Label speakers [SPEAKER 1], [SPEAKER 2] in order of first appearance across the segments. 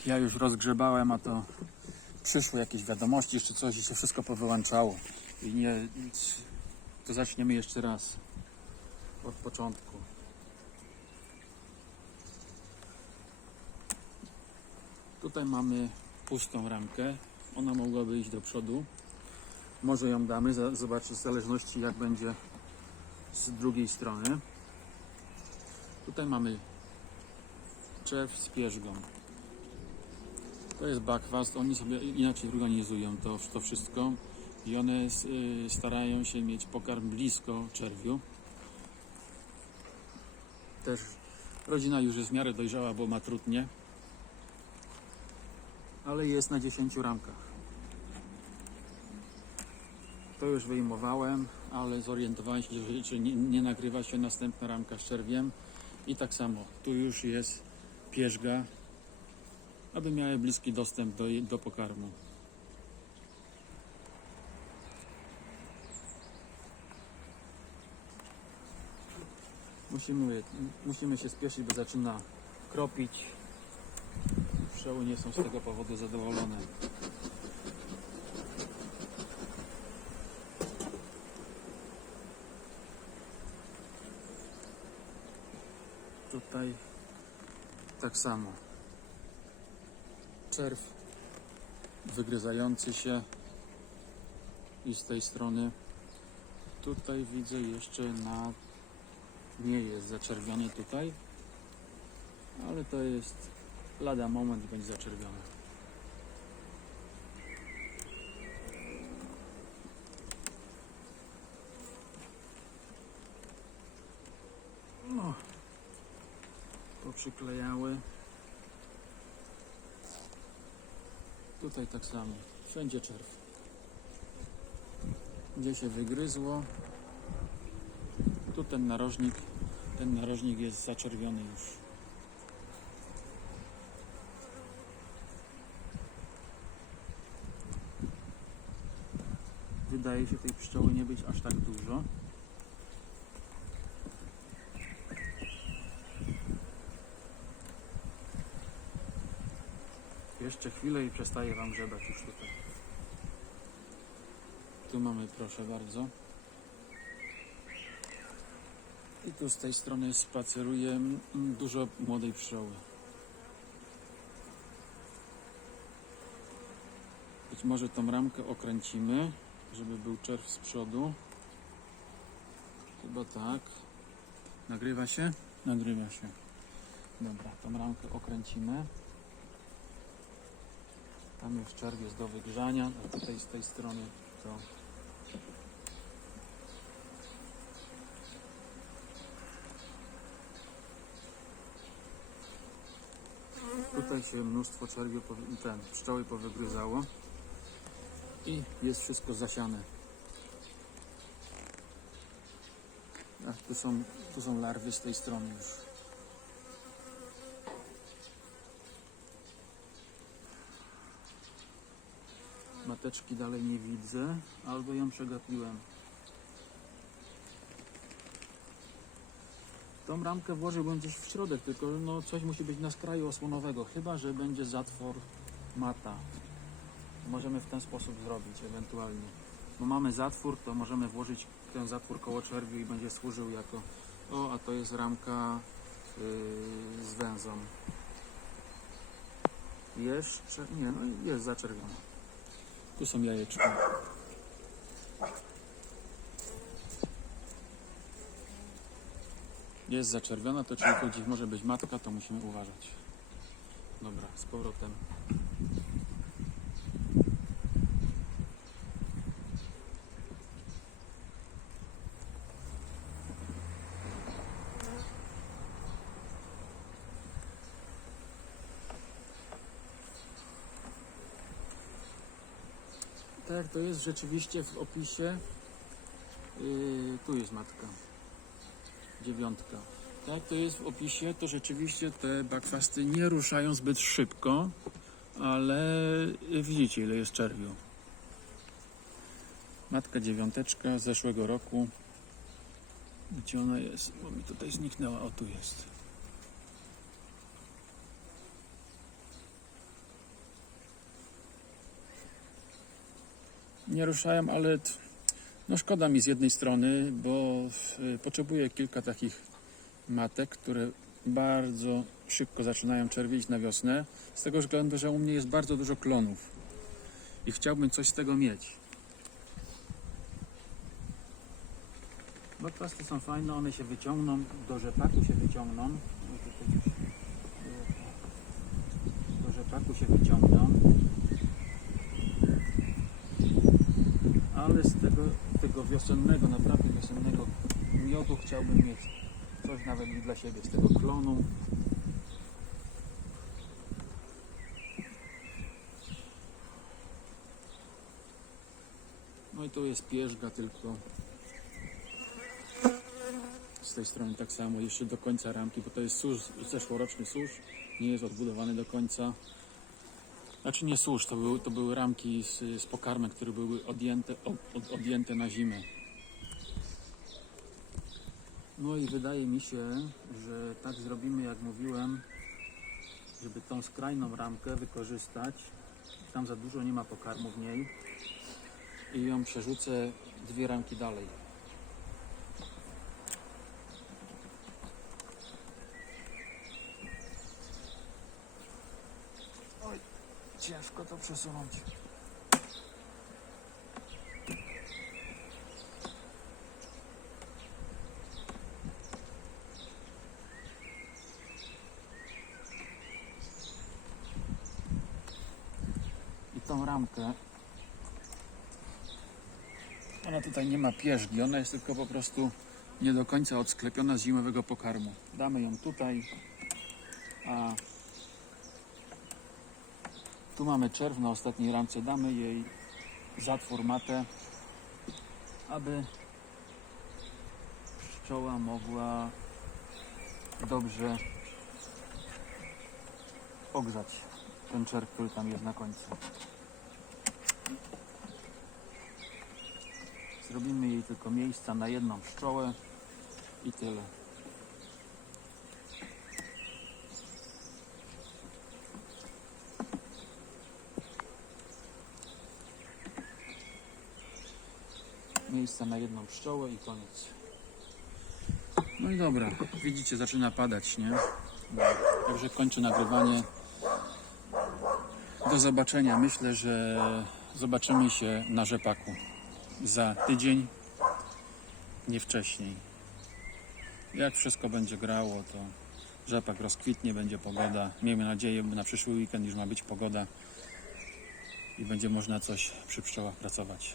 [SPEAKER 1] Ach, ja już rozgrzebałem, a to przyszły jakieś wiadomości czy coś i się wszystko powyłączało. I nie, to zaczniemy jeszcze raz. Od początku. Tutaj mamy pustą ramkę. Ona mogłaby iść do przodu. Może ją damy, zobaczyć w zależności jak będzie z drugiej strony. Tutaj mamy czerw z pierzgą. To jest bakwast, oni sobie inaczej organizują to, to wszystko i one y, starają się mieć pokarm blisko czerwiu. Też rodzina już jest w miarę dojrzała, bo ma trudnie, ale jest na 10 ramkach. To już wyjmowałem, ale zorientowałem się, że nie, nie nagrywa się następna ramka z czerwiem. I tak samo, tu już jest pierzga, aby miały bliski dostęp do, do pokarmu. Musimy, musimy się spieszyć, bo zaczyna kropić. Pszczoły nie są z tego powodu zadowolone. Tutaj tak samo. Czerw wygryzający się i z tej strony tutaj widzę jeszcze na nie jest zaczerwiony tutaj ale to jest lada moment będzie zaczerwiony. No Tutaj tak samo. Wszędzie czerw. Gdzie się wygryzło. Tu ten narożnik. Ten narożnik jest zaczerwiony już. Wydaje się tej pszczoły nie być aż tak dużo. Jeszcze chwilę i przestaje Wam grzebać już tutaj. Tu mamy, proszę bardzo. I tu z tej strony spaceruje dużo młodej pszczoły. Być może tą ramkę okręcimy, żeby był czerw z przodu. Chyba tak. Nagrywa się? Nagrywa się. Dobra, tą ramkę okręcimy. Tam już czerw jest do wygrzania, a tutaj z tej strony to Tutaj się mnóstwo czerwiu, powy- ten, pszczoły powygryzało i jest wszystko zasiane. A tu są, tu są larwy z tej strony już. Mateczki dalej nie widzę, albo ją przegapiłem. Tą ramkę włożyłbym gdzieś w środek, tylko no coś musi być na skraju osłonowego, chyba że będzie zatwór mata. Możemy w ten sposób zrobić ewentualnie. Bo mamy zatwór, to możemy włożyć ten zatwór koło czerwiu i będzie służył jako... O, a to jest ramka yy, z węzą. Jeszcze... Nie, no jest zaczerwiona. Tu są jajeczka. Jest zaczerwiona, to czyli gdzieś może być matka, to musimy uważać. Dobra, z powrotem. Tak, to jest rzeczywiście w opisie. Yy, tu jest matka. Dziewiątka. Tak, to jest w opisie, to rzeczywiście te bakwasty nie ruszają zbyt szybko, ale widzicie ile jest czerwiu. Matka dziewiąteczka z zeszłego roku. Gdzie ona jest? Bo mi tutaj zniknęła. O, tu jest. Nie ruszają, ale no szkoda mi z jednej strony, bo y, potrzebuję kilka takich matek, które bardzo szybko zaczynają czerwieć na wiosnę, z tego względu, że u mnie jest bardzo dużo klonów i chciałbym coś z tego mieć. Bo kwestie są fajne, one się wyciągną, do rzepaku się wyciągną. E, Do rzepaku się wyciągną. Ale z tego, tego wiosennego, naprawdę wiosennego miodu chciałbym mieć coś nawet i dla siebie, z tego klonu. No i tu jest pierzga tylko. Z tej strony tak samo, jeszcze do końca ramki, bo to jest susz, zeszłoroczny susz, nie jest odbudowany do końca. Znaczy nie susz, to były, to były ramki z, z pokarmem, które były odjęte, od, od, odjęte na zimę. No i wydaje mi się, że tak zrobimy jak mówiłem, żeby tą skrajną ramkę wykorzystać. Tam za dużo nie ma pokarmu w niej i ją przerzucę dwie ramki dalej. Ciężko to przesunąć. I tą ramkę ona tutaj nie ma pierzgi, ona jest tylko po prostu nie do końca odsklepiona z zimowego pokarmu. Damy ją tutaj, a tu mamy czerw na ostatniej ramce, damy jej zatwór matę, aby pszczoła mogła dobrze ogrzać ten czerw, który tam jest na końcu. Zrobimy jej tylko miejsca na jedną pszczołę i tyle. Miejsca na jedną pszczołę i koniec. No i dobra, widzicie, zaczyna padać, nie? Także kończę nagrywanie. Do zobaczenia. Myślę, że zobaczymy się na rzepaku za tydzień, nie wcześniej. Jak wszystko będzie grało, to rzepak rozkwitnie, będzie pogoda. Miejmy nadzieję, na przyszły weekend już ma być pogoda i będzie można coś przy pszczołach pracować.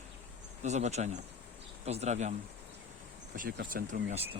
[SPEAKER 1] Do zobaczenia. Pozdrawiam. Pasiekarz Centrum Miasto.